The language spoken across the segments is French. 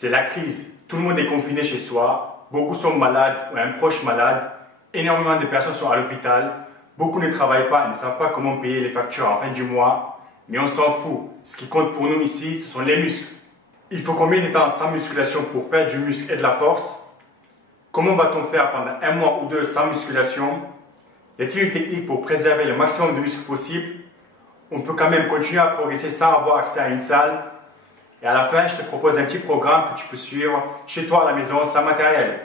C'est la crise. Tout le monde est confiné chez soi. Beaucoup sont malades ou un proche malade. Énormément de personnes sont à l'hôpital. Beaucoup ne travaillent pas et ne savent pas comment payer les factures en fin du mois. Mais on s'en fout. Ce qui compte pour nous ici, ce sont les muscles. Il faut combien de temps sans musculation pour perdre du muscle et de la force? Comment va-t-on faire pendant un mois ou deux sans musculation? Y a-t-il une technique pour préserver le maximum de muscles possible? On peut quand même continuer à progresser sans avoir accès à une salle. Et à la fin, je te propose un petit programme que tu peux suivre chez toi à la maison sans matériel.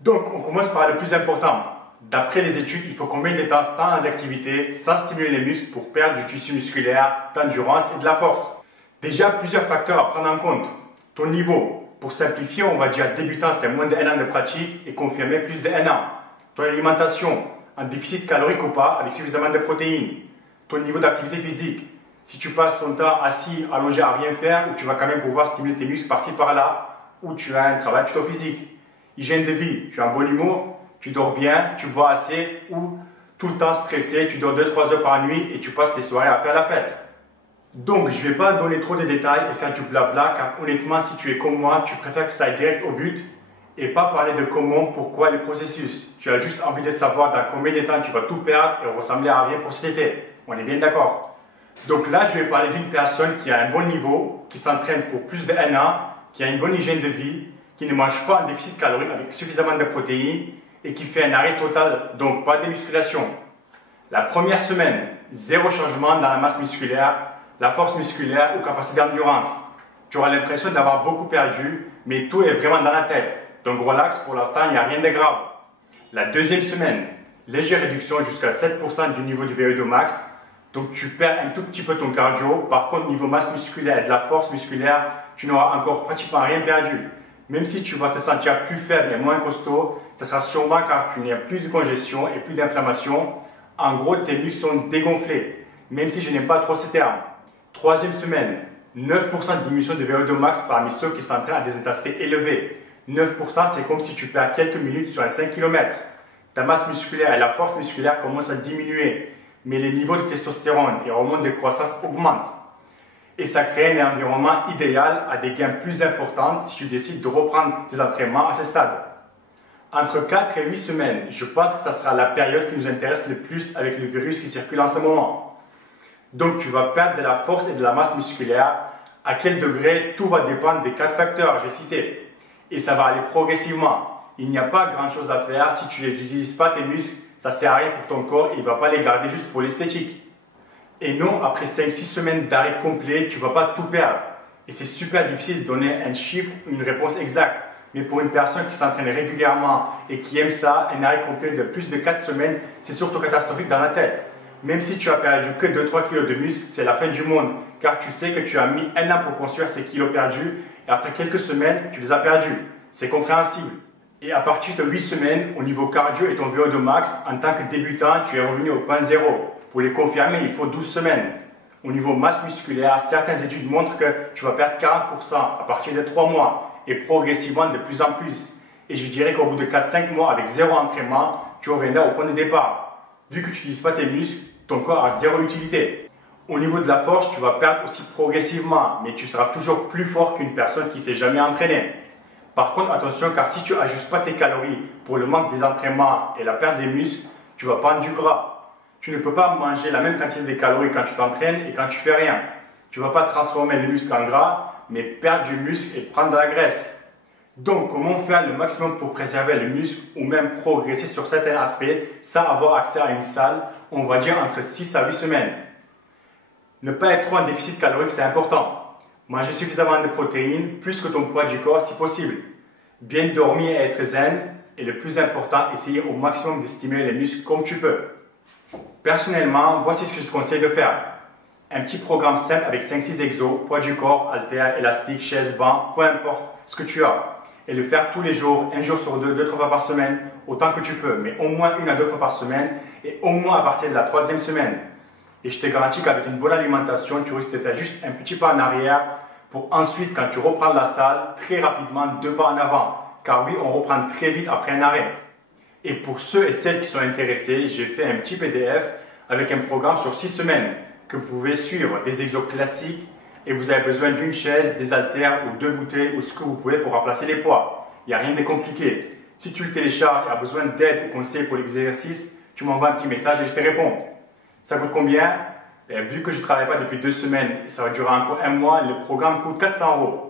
Donc, on commence par le plus important. D'après les études, il faut combien de temps sans activité, sans stimuler les muscles pour perdre du tissu musculaire, d'endurance et de la force? Déjà, plusieurs facteurs à prendre en compte. Ton niveau. Pour simplifier, on va dire débutant, c'est moins de 1 an de pratique et confirmé plus de 1 an. Ton alimentation, un déficit calorique ou pas, avec suffisamment de protéines. Ton niveau d'activité physique. Si tu passes ton temps assis, allongé à rien faire, ou tu vas quand même pouvoir stimuler tes muscles par-ci par-là, ou tu as un travail plutôt physique. Hygiène de vie, tu as un bon humour, tu dors bien, tu bois assez, ou tout le temps stressé, tu dors 2-3 heures par nuit et tu passes tes soirées à faire la fête. Donc, je ne vais pas donner trop de détails et faire du blabla, car honnêtement, si tu es comme moi, tu préfères que ça aille direct au but et pas parler de comment, pourquoi, les processus. Tu as juste envie de savoir dans combien de temps tu vas tout perdre et ressembler à rien pour cet été. On est bien d'accord? Donc là, je vais parler d'une personne qui a un bon niveau, qui s'entraîne pour plus de 1 an, qui a une bonne hygiène de vie, qui ne mange pas un déficit calorique avec suffisamment de protéines et qui fait un arrêt total, donc pas de musculation. La première semaine, zéro changement dans la masse musculaire, la force musculaire ou capacité d'endurance. Tu auras l'impression d'avoir beaucoup perdu, mais tout est vraiment dans la tête. Donc relax, pour l'instant, il n'y a rien de grave. La deuxième semaine, légère réduction jusqu'à 7% du niveau du VO2 max. Donc tu perds un tout petit peu ton cardio. Par contre, niveau masse musculaire et de la force musculaire, tu n'auras encore pratiquement rien perdu. Même si tu vas te sentir plus faible et moins costaud, ce sera sûrement car tu n'as plus de congestion et plus d'inflammation. En gros, tes muscles sont dégonflés, même si je n'aime pas trop ce terme. Troisième semaine, 9% de diminution de VO2 max parmi ceux qui s'entraînent à des intensités élevées. 9%, c'est comme si tu perds quelques minutes sur un 5 km. Ta masse musculaire et la force musculaire commencent à diminuer, mais les niveaux de testostérone et hormones de croissance augmentent. Et ça crée un environnement idéal à des gains plus importants si tu décides de reprendre tes entraînements à ce stade. Entre 4 et 8 semaines, je pense que ça sera la période qui nous intéresse le plus avec le virus qui circule en ce moment. Donc tu vas perdre de la force et de la masse musculaire. À quel degré? Tout va dépendre des 4 facteurs que j'ai cités. Et ça va aller progressivement. Il n'y a pas grand chose à faire. Si tu n'utilises pas tes muscles, ça ne sert à rien pour ton corps et il ne va pas les garder juste pour l'esthétique. Et non, après 5-6 semaines d'arrêt complet, tu ne vas pas tout perdre. Et c'est super difficile de donner un chiffre ou une réponse exacte. Mais pour une personne qui s'entraîne régulièrement et qui aime ça, un arrêt complet de plus de 4 semaines, c'est surtout catastrophique dans la tête. Même si tu as perdu que 2-3 kg de muscle, c'est la fin du monde. Car tu sais que tu as mis 1 an pour construire ces kilos perdus et après quelques semaines, tu les as perdus. C'est compréhensible. Et à partir de 8 semaines, au niveau cardio et ton VO2 max, en tant que débutant, tu es revenu au point zéro. Pour les confirmer, il faut 12 semaines. Au niveau masse musculaire, certaines études montrent que tu vas perdre 40% à partir de 3 mois et progressivement de plus en plus. Et je dirais qu'au bout de 4-5 mois avec zéro entraînement, tu reviendras au point de départ. Vu que tu n'utilises pas tes muscles, ton corps a zéro utilité. Au niveau de la force, tu vas perdre aussi progressivement, mais tu seras toujours plus fort qu'une personne qui ne s'est jamais entraînée. Par contre, attention, car si tu n'ajustes pas tes calories pour le manque des entraînements et la perte des muscles, tu vas prendre du gras. Tu ne peux pas manger la même quantité de calories quand tu t'entraînes et quand tu fais rien. Tu ne vas pas transformer le muscle en gras, mais perdre du muscle et prendre de la graisse. Donc, comment faire le maximum pour préserver le muscle ou même progresser sur certains aspects sans avoir accès à une salle? On va dire entre 6 à 8 semaines. Ne pas être trop en déficit calorique, c'est important. Manger suffisamment de protéines, plus que ton poids du corps si possible. Bien dormir et être zen. Et le plus important, essayer au maximum de stimuler les muscles comme tu peux. Personnellement, voici ce que je te conseille de faire. Un petit programme simple avec 5-6 exos, poids du corps, haltères, élastique, chaise, banc, peu importe ce que tu as. Et le faire tous les jours, 1 jour sur 2, 2-3 fois par semaine, autant que tu peux, mais au moins 1 à 2 fois par semaine et au moins à partir de la 3e semaine. Et je te garantis qu'avec une bonne alimentation, tu risques de faire juste un petit pas en arrière pour ensuite, quand tu reprends la salle, très rapidement 2 pas en avant. Car oui, on reprend très vite après un arrêt. Et pour ceux et celles qui sont intéressés, j'ai fait un petit PDF avec un programme sur 6 semaines que vous pouvez suivre, des exos classiques et vous avez besoin d'une chaise, des haltères ou 2 bouteilles ou ce que vous pouvez pour remplacer les poids. Il n'y a rien de compliqué. Si tu le télécharges et as besoin d'aide ou conseils pour l'exercice, tu m'envoies un petit message et je te réponds. Ça coûte combien? Vu que je ne travaille pas depuis 2 semaines et ça va durer encore un mois, le programme coûte 400 €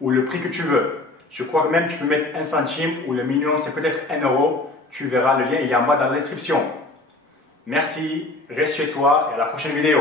ou le prix que tu veux. Je crois que même tu peux mettre 1 centime ou le minimum c'est peut-être 1 €. Tu verras le lien, il est en bas dans la description. Merci, reste chez toi et à la prochaine vidéo.